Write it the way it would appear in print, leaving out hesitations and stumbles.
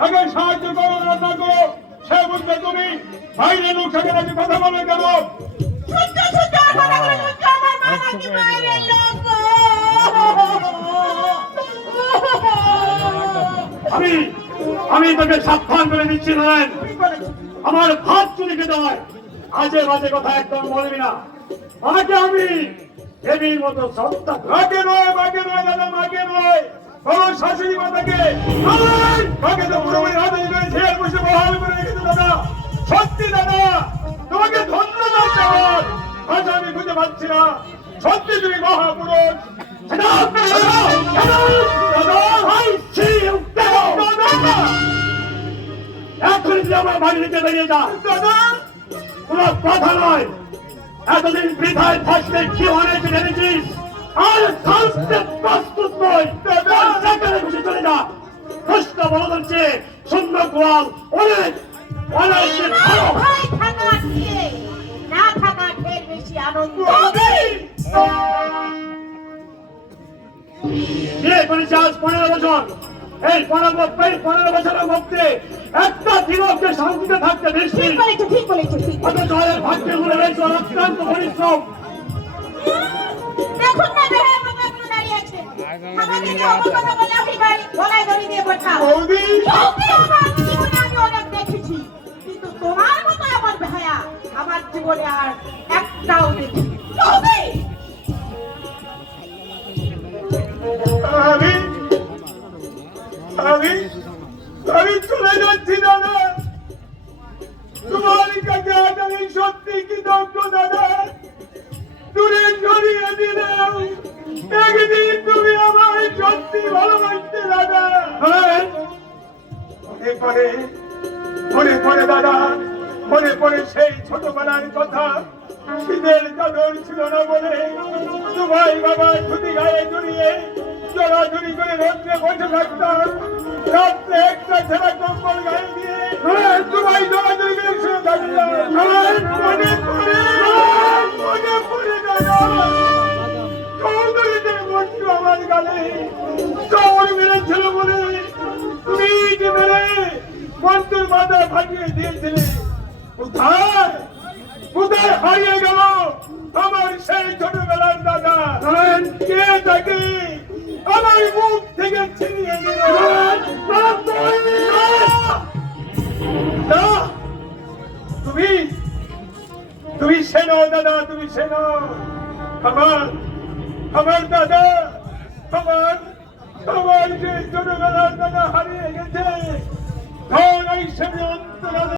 তাকে সাহায্য করো রান্না করো। সে বলবে তুমি বাইরে লোক সাথে নাকি কথা বলে কেন? আমি আমি তোকে সাবধান করে দিচ্ছি নয়, আমার ভাত চুরি খেতে হয়। আজে বাজে কথা একদম বলবি না। মাকে আমি দেবীর মতো সত্তা। মাকে নয় দাদা, মাকে নয়, আমার শাশুড়ি মাতাকে। মাকে তো পুরোপুরি হাতে করে ঝেড়ে বসে বহাল করে রেখেছে দাদা। সত্যি দাদা, তোমাকে ধন্যবাদ দেওয়ার আজ আমি খুঁজে পাচ্ছি না। সত্যি তুমি মহাপুরুষ। এখন যদি আমার বাড়ি থেকে বেরিয়ে যা দাদা, কোন কথা নয়। এতদিন বৃথায় ফাঁসতে কি অনেক জেনেছিস, আর শাস্তে প্রস্তুত নয়। সেখানে খুশি চলে যা। কষ্ট বড় হচ্ছে শূন্য গোয়াল অনেক অনেক না থাকা ঢের বেশি আনন্দ। বিয়ে করেছি আজ 15 বছর। এই 15 বছরের মধ্যে একটা দিনকে শান্তিতে থাকতে বেশি। ঠিক বলেছো। অথচ ভাগ্যে গুলো রয়েছে অত্যন্ত পরিশ্রম। দেখুন না বেহার মতো একটু দাঁড়িয়ে আছে। আমাকে যে অপমাননা বলে আপনি গলায় দড়ি দিয়ে বসা। বৌদি আমার জীবনে আমি অনেক দেখেছি, কিন্তু তোমার মতো আমার ভাইয়া আমার জীবনে আর একটাও দেখিনি। আমি চলে যাচ্ছি দাদা। তোমার কাছে আমি সত্যি কৃতজ্ঞ দাদা। দূরে সরিয়ে দিলাম, একদিন তুমি আমায় সত্যি ভালোবাসতে দাদা। মনে পড়ে দাদা, মনে পড়ে সেই ছোটবেলার কথা। শীতের চাদর ছিল না বলে দু ভাই বাবা ধুতি গায়ে জড়িয়ে জড়াজড়ি করে রোদ্রে বসে থাকতাম। রাত্রে একটা ছেঁড়া কম্বল গায়ে দিয়ে দু ভাই জড়াজড়ি করে শুয়ে থাকতাম। মনে পড়ে দাদা, চৌধুরীদের বন্ধু আমার গালে চৌর মেরেছিল বলে ইট মেরে বন্ধুর মাথা ফাটিয়ে দিয়েছিলে। কোথায় কোথায় হারিয়ে গেল আমার সেই ছোটবেলার দাদা? কে তাকে আমার মুখ থেকে ছিনিয়ে দিল? তুমি সেনো দাদা, তুমি সেনো। আমার দাদা, আমার সেই ছোটবেলার দাদা হারিয়ে গেছে। ধন হিসেবে অন্তর